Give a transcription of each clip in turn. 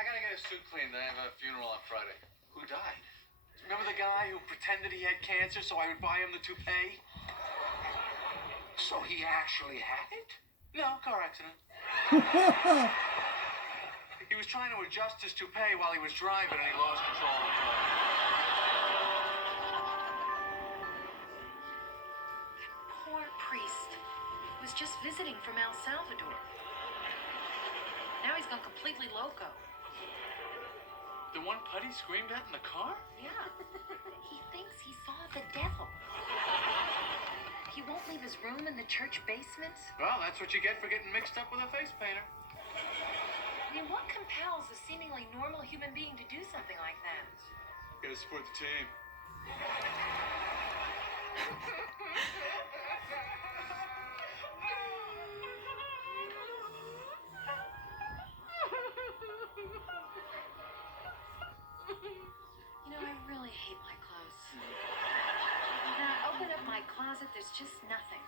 I gotta get his suit cleaned. I have a funeral on Friday. Who died? Remember the guy who pretended he had cancer so I would buy him the toupee? So he actually had it? No, car accident. He was trying to adjust his toupee while he was driving and he lost control of the car. Poor priest was just visiting from El Salvador. Now he's gone completely loco. The one Putty screamed at in the car? Yeah. He thinks he saw the devil. He won't leave his room in the church basement. Well, that's what you get for getting mixed up with a face painter. I mean, what compels a seemingly normal human being to do something like that? Gotta support the team. You know, I really hate my clothes. When I open up my closet, there's just nothing.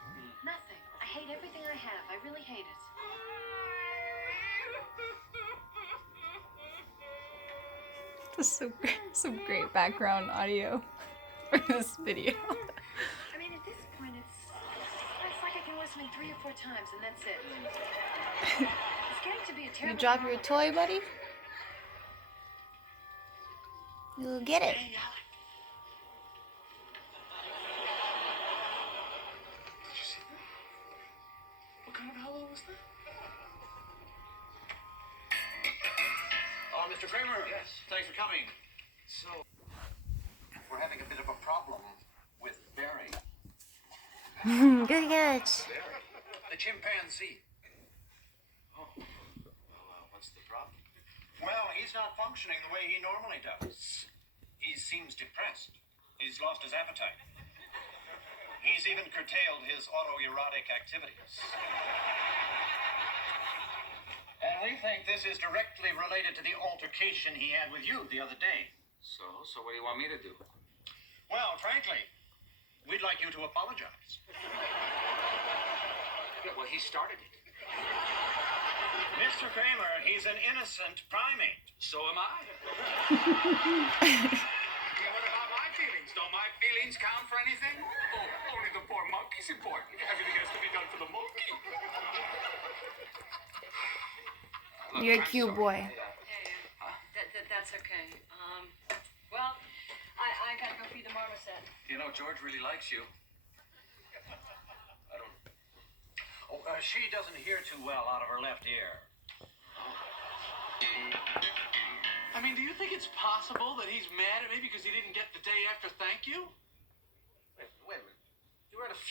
Nothing. I hate everything I have. I really hate it. This is some great background audio for this video. I mean, at this point, it's like I can listen 3 or 4 times, and that's it. It's getting to be a terrible. You drop your toy, buddy? You'll get it. Hey, Alec. Did you see that? What kind of hello was that? Oh, Mr. Kramer. Yes. Thanks for coming. So, we're having a bit of a problem with Barry. Good catch. Barry? The chimpanzee. Oh. What's the problem? Well, he's not functioning the way he normally does. He seems depressed. He's lost his appetite. He's even curtailed his autoerotic activities. And we think this is directly related to the altercation he had with you the other day. So what do you want me to do? Well, frankly, we'd like you to apologize. Yeah, well, he started it. Mr. Kramer, he's an innocent primate. So am I. What about my feelings? Don't my feelings count for anything? Oh, only the poor monkey's important. Everything has to be done for the monkey. Look, You're a I'm cute sorry. boy. That's okay. Well, I gotta go feed the marmoset. You know, George really likes you. I don't... Oh, she doesn't hear too well out of her left ear. I mean, do you think it's possible that he's mad at me because he didn't get the day after thank you? Wait a minute. You were at a